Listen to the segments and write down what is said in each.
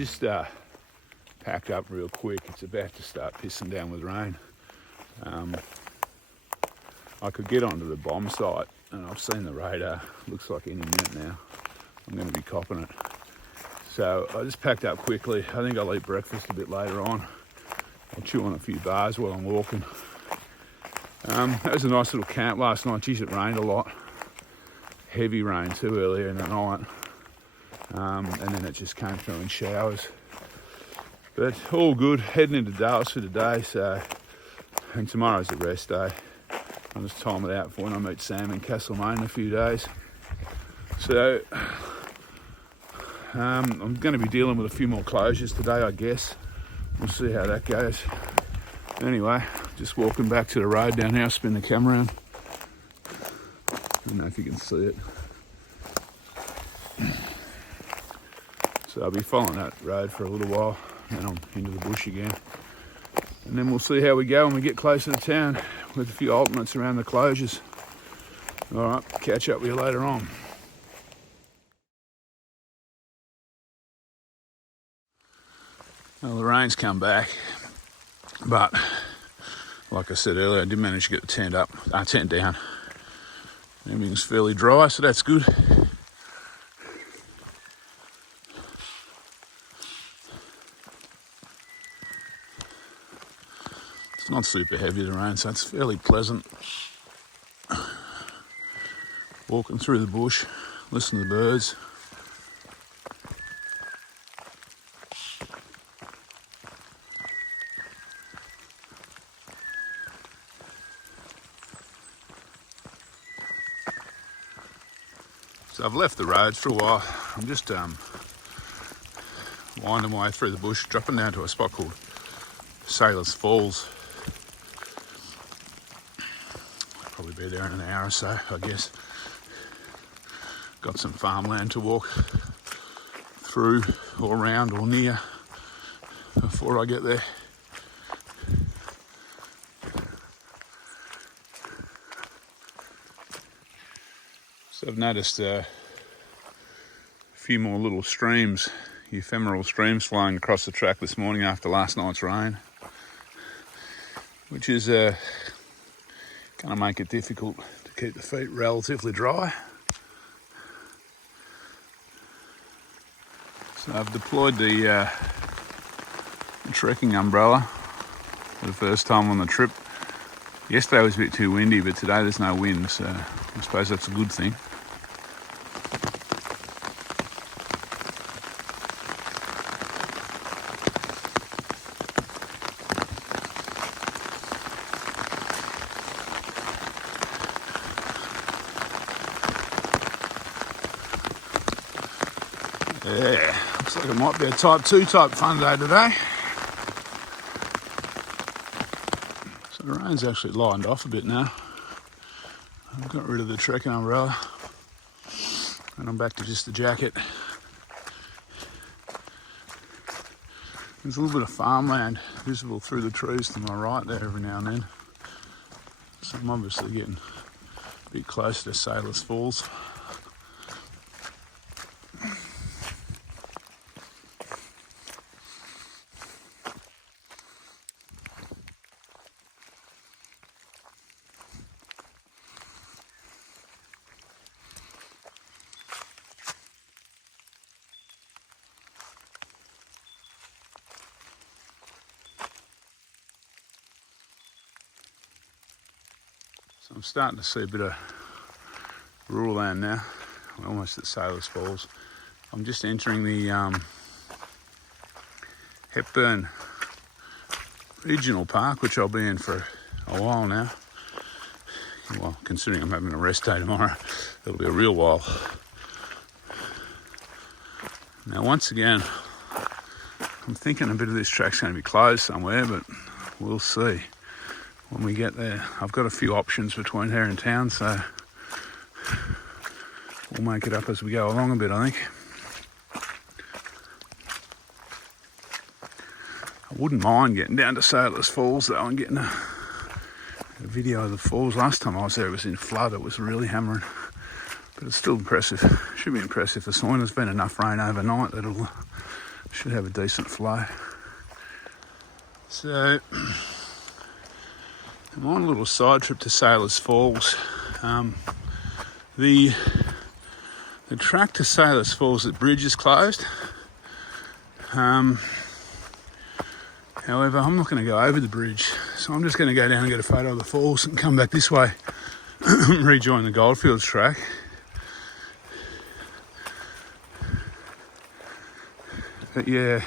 just packed up real quick. It's about to start pissing down with rain. I could get onto the bomb site, and I've seen the radar. Looks like any minute now I'm going to be copping it. So I just packed up quickly. I think I'll eat breakfast a bit later on. I'll chew on a few bars while I'm walking. That was a nice little camp last night. Geez, it rained a lot. Heavy rain too earlier in the night. And then it just came through in showers. But all good. Heading into Daylesford today, so, and tomorrow's a rest day. I'll just time it out for when I meet Sam in Castlemaine in a few days. So I'm going to be dealing with a few more closures today, I guess. We'll see how that goes. Anyway, just walking back to the road down here. I'll spin the camera around. I don't know if you can see it. So I'll be following that road for a little while, and then I'm into the bush again. And then we'll see how we go when we get closer to town with a few alternates around the closures. All right, catch up with you later on. Well, the rain's come back, but like I said earlier, I did manage to get the tent down. Everything's fairly dry, so that's good. It's not super heavy, the rain, so it's fairly pleasant. Walking through the bush, listening to the birds. So I've left the roads for a while. I'm just winding my way through the bush, dropping down to a spot called Sailors Falls. I'll probably be there in an hour or so, I guess. Got some farmland to walk through or around or near before I get there. So I've noticed a few more little streams, ephemeral streams flowing across the track this morning after last night's rain, which is going to make it difficult to keep the feet relatively dry. So I've deployed the trekking umbrella for the first time on the trip. Yesterday was a bit too windy, but today there's no wind, so I suppose that's a good thing. Yeah, looks like it might be a type 2 type fun day today. So the rain's actually lightened off a bit now. I've got rid of the trekking umbrella and I'm back to just the jacket. There's a little bit of farmland visible through the trees to my right there every now and then. So I'm obviously getting a bit closer to Sailors Falls. So I'm starting to see a bit of rural land now. We're almost at Sailors Falls. I'm just entering the Hepburn Regional Park, which I'll be in for a while now. Well, considering I'm having a rest day tomorrow, it'll be a real while. Now, once again, I'm thinking a bit of this track's going to be closed somewhere, but we'll see when we get there. I've got a few options between here and town, so we'll make it up as we go along a bit, I think. I wouldn't mind getting down to Sailors Falls though and getting a video of the falls. Last time I was there it was in flood, it was really hammering, but it's still impressive. Should be impressive this morning. There's been enough rain overnight that it'll Should have a decent flow. So I'm on a little side trip to Sailors Falls. The track to Sailors Falls, the bridge is closed. However, I'm not going to go over the bridge, so I'm just going to go down and get a photo of the falls and come back this way, rejoin the Goldfields track. But yeah,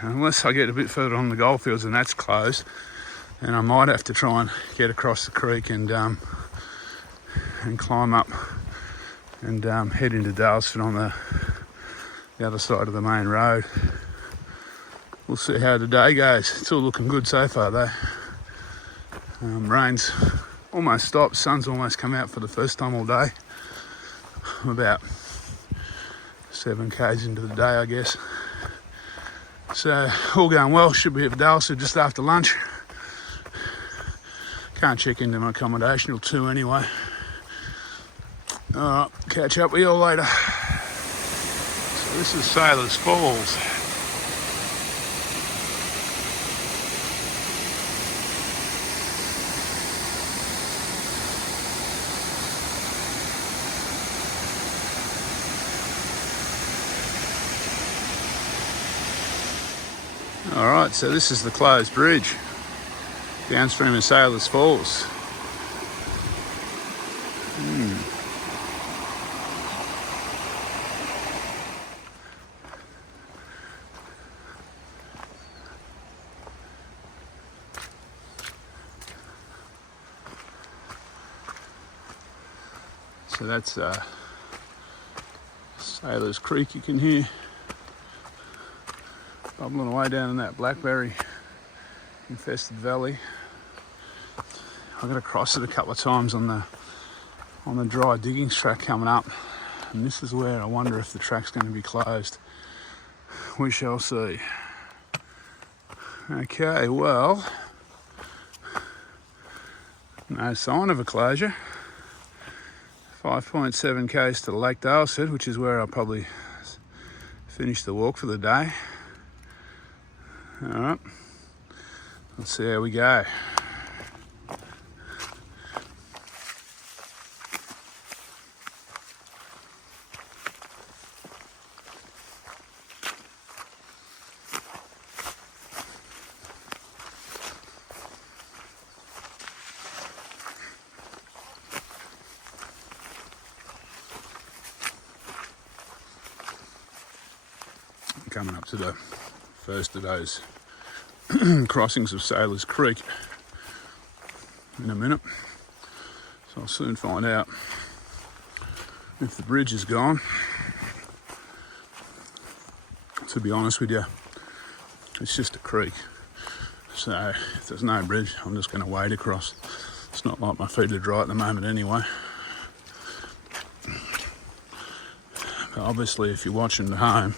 unless I get a bit further on the Goldfields and that's closed, then I might have to try and get across the creek and climb up and head into Daylesford on the other side of the main road. We'll see how the day goes. It's all looking good so far though. Rain's almost stopped, sun's almost come out for the first time all day. I'm about 7 k's into the day, I guess. So all going well. Should be at Daylesford just after lunch. Can't check into my accommodation till 2 anyway. Alright, catch up with you all later. So this is Sailors Falls. Alright, so this is the closed bridge downstream of Sailors Falls. So that's Sailors Creek, you can hear bubbling away down in that blackberry infested valley. I've got to cross it a couple of times on the dry diggings track coming up, and this is where I wonder if the track's going to be closed. We shall see. Okay, well, no sign of a closure. 5.7 k's to Lake Daylesford, which is where I'll probably finish the walk for the day. Alright, let's see how we go. Coming up to the first of those crossings of Sailors Creek in a minute, so I'll soon find out if the bridge is gone. To be honest with you, it's just a creek, so if there's no bridge, I'm just going to wade across. It's not like my feet are dry at the moment anyway. But obviously if you're watching at home,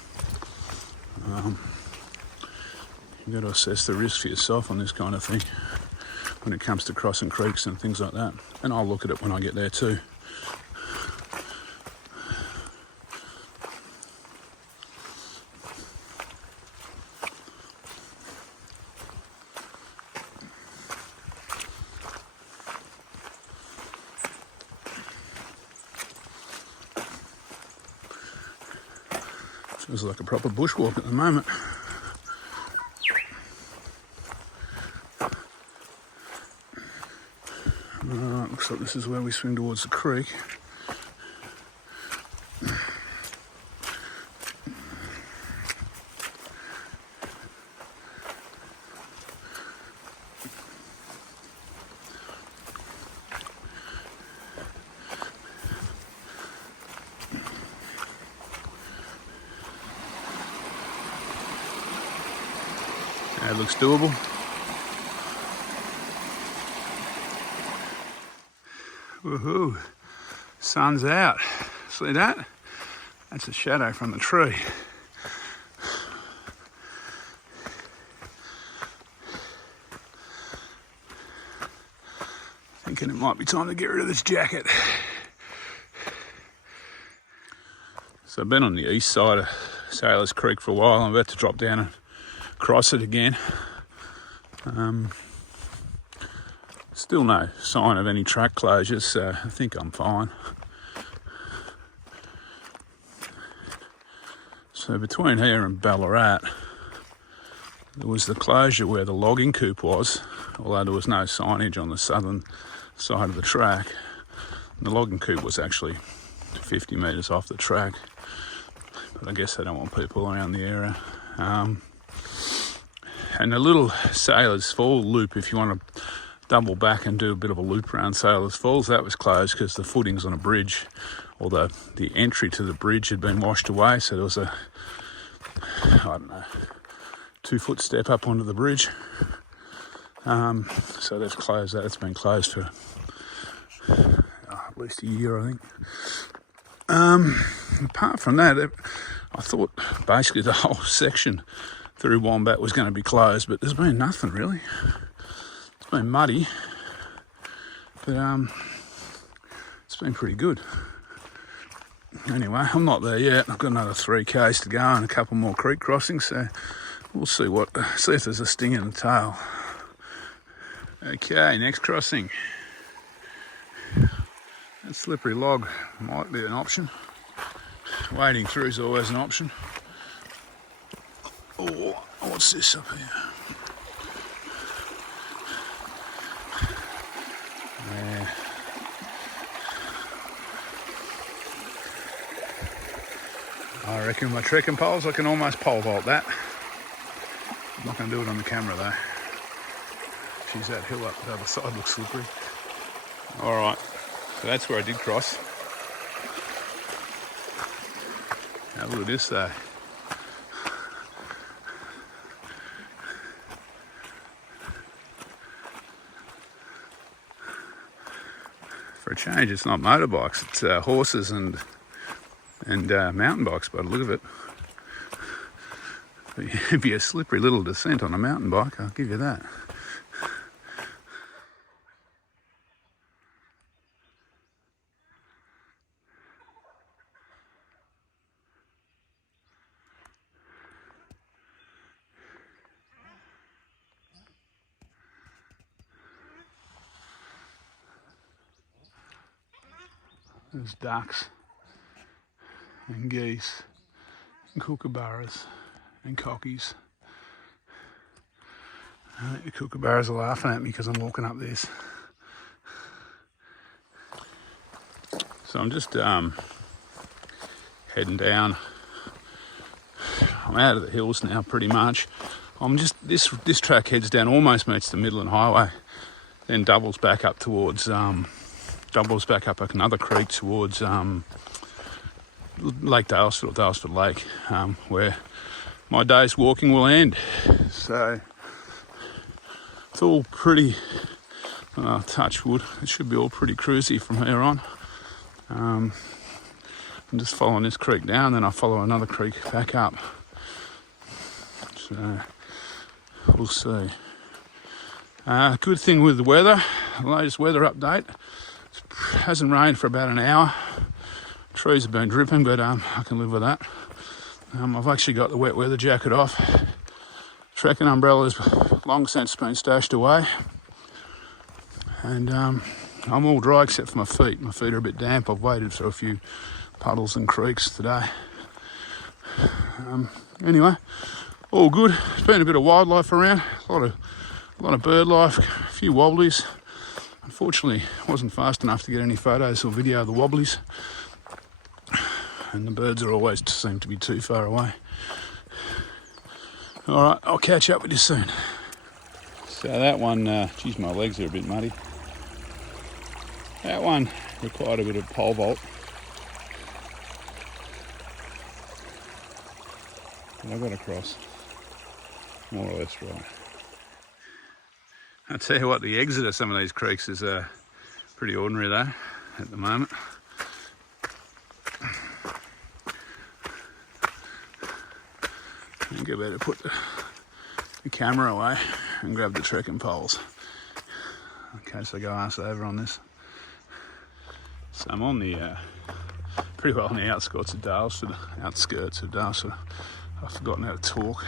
you've got to assess the risk for yourself on this kind of thing when it comes to crossing creeks and things like that. And I'll look at it when I get there too. Feels like a proper bushwalk at the moment. Looks like this is where we swing towards the creek. That looks doable. Woohoo, sun's out. See that? That's a shadow from the tree. Thinking it might be time to get rid of this jacket. So I've been on the east side of Sailors Creek for a while. I'm about to drop down and cross it again. Still no sign of any track closures, so I think I'm fine. So between here and Ballarat, there was the closure where the logging coupe was, although there was no signage on the southern side of the track. And the logging coupe was actually 50 metres off the track, but I guess they don't want people around the area. And the little Sailors Fall loop, if you want to double back and do a bit of a loop around Sailors Falls, that was closed because the footing's on a bridge, although the entry to the bridge had been washed away, so there was a, I don't know, 2-foot step up onto the bridge. So they've closed that. It's been closed for at least a year, I think. Apart from that, I thought basically the whole section through Wombat was going to be closed, but there's been nothing really. It's been muddy, but it's been pretty good. Anyway, I'm not there yet. I've got another 3 k's to go and a couple more creek crossings, so we'll see if there's a sting in the tail. Okay, next crossing. That slippery log might be an option. Wading through is always an option. Oh, what's this up here? Yeah. I reckon with my trekking poles I can almost pole vault that. I'm not going to do it on the camera though. Geez, that hill up the other side looks slippery. Alright, so that's where I did cross. Now look at this though. For a change, it's not motorbikes, it's horses and mountain bikes by the look of it. It'd be a slippery little descent on a mountain bike, I'll give you that. There's ducks and geese and kookaburras and cockies. I think the kookaburras are laughing at me because I'm walking up this. So I'm just heading down. I'm out of the hills now pretty much. I'm just, this track heads down, almost meets the Midland Highway, then doubles back up towards doubles back up another creek towards Lake Daylesford, or Daylesford Lake, where my day's walking will end. So it's all pretty, touch wood, it should be all pretty cruisy from here on. I'm just following this creek down, then I follow another creek back up. So we'll see. Good thing with the weather, the latest weather update, it hasn't rained for about an hour. Trees have been dripping, but I can live with that. I've actually got the wet weather jacket off. Trekking umbrella's long since been stashed away. And I'm all dry except for my feet. My feet are a bit damp. I've waited for a few puddles and creeks today. Anyway, all good. There's been a bit of wildlife around, a lot of bird life, a few wobblies. Unfortunately, wasn't fast enough to get any photos or video of the wobblies, and the birds are always seem to be too far away. All right, I'll catch up with you soon. So that one, geez, my legs are a bit muddy. That one required a bit of pole vault. But I got across, more or less right. I'll tell you what, the exit of some of these creeks is pretty ordinary though, at the moment. I think I better put the camera away and grab the trekking poles in case I go arse over on this. So I'm on the pretty well on the outskirts of Daylesford. I've forgotten how to talk.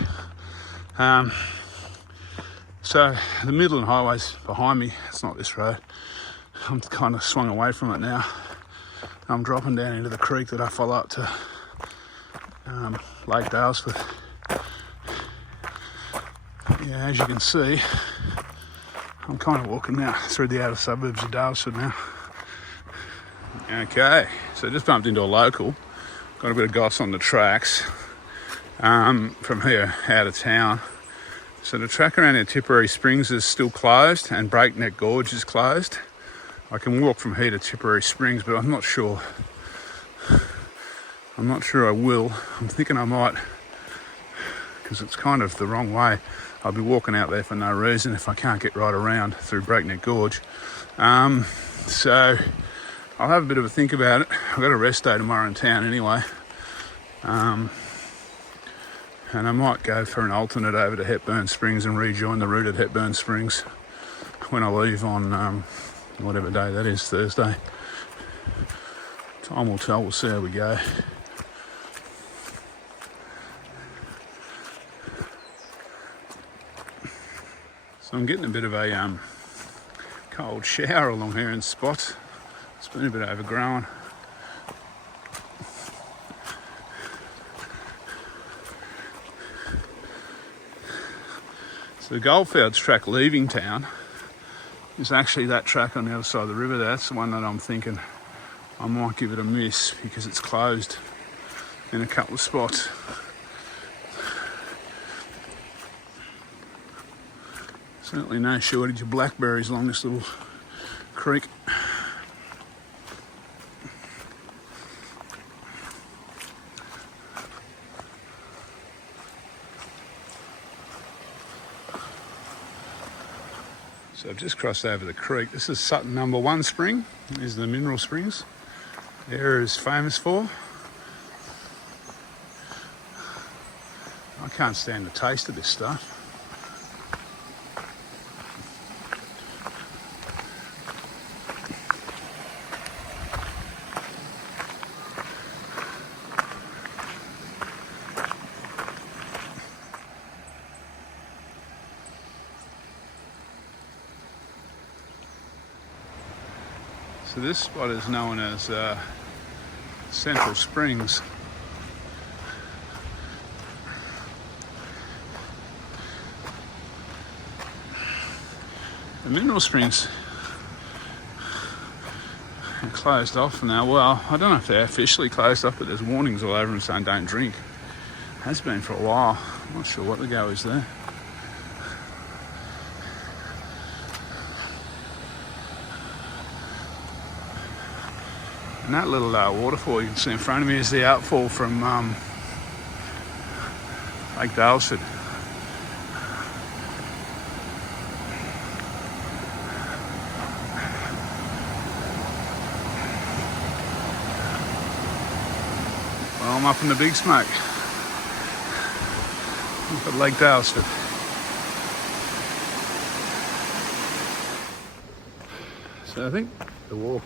So the Midland Highway's behind me. It's not this road. I'm kind of swung away from it now. I'm dropping down into the creek that I follow up to Lake Daylesford. Yeah, as you can see, I'm kind of walking now through the outer suburbs of Daylesford now. Okay, so just bumped into a local. Got a bit of goss on the tracks from here out of town. So the track around here, Tipperary Springs, is still closed, and Breakneck Gorge is closed. I can walk from here to Tipperary Springs, but I'm not sure I will. I'm thinking I might, because it's kind of the wrong way. I'll be walking out there for no reason if I can't get right around through Breakneck Gorge. So I'll have a bit of a think about it. I've got a rest day tomorrow in town anyway. And I might go for an alternate over to Hepburn Springs and rejoin the route at Hepburn Springs when I leave on whatever day that is, Thursday. Time will tell, we'll see how we go. So I'm getting a bit of a cold shower along here in spots. It's been a bit overgrown. So the Goldfields track leaving town is actually that track on the other side of the river. That's the one that I'm thinking I might give it a miss because it's closed in a couple of spots. Certainly no shortage of blackberries along this little creek. So I've just crossed over the creek. This is Sutton number 1 spring. These are the mineral springs the area is famous for. I can't stand the taste of this stuff. So this spot is known as Central Springs. The mineral springs are closed off now. Well, I don't know if they're officially closed off, but there's warnings all over them saying don't drink. Has been for a while. I'm not sure what the go is there. And that little waterfall you can see in front of me is the outfall from Lake Daylesford. Well, I'm up in the big smoke. Up at Lake Daylesford. So I think the walk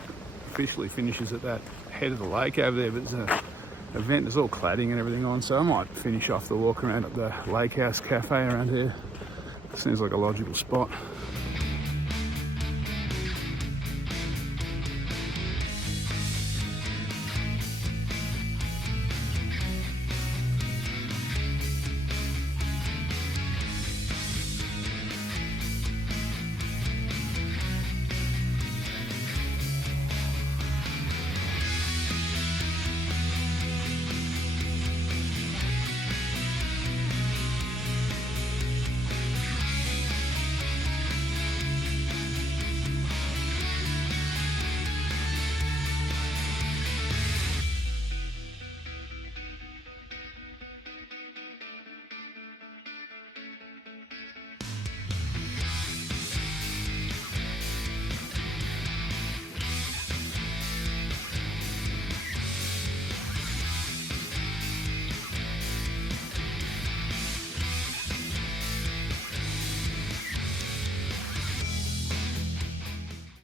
officially finishes at that head of the lake over there, but there's an event, there's all cladding and everything on, so I might finish off the walk around at the Lake House Cafe around here. Seems like a logical spot.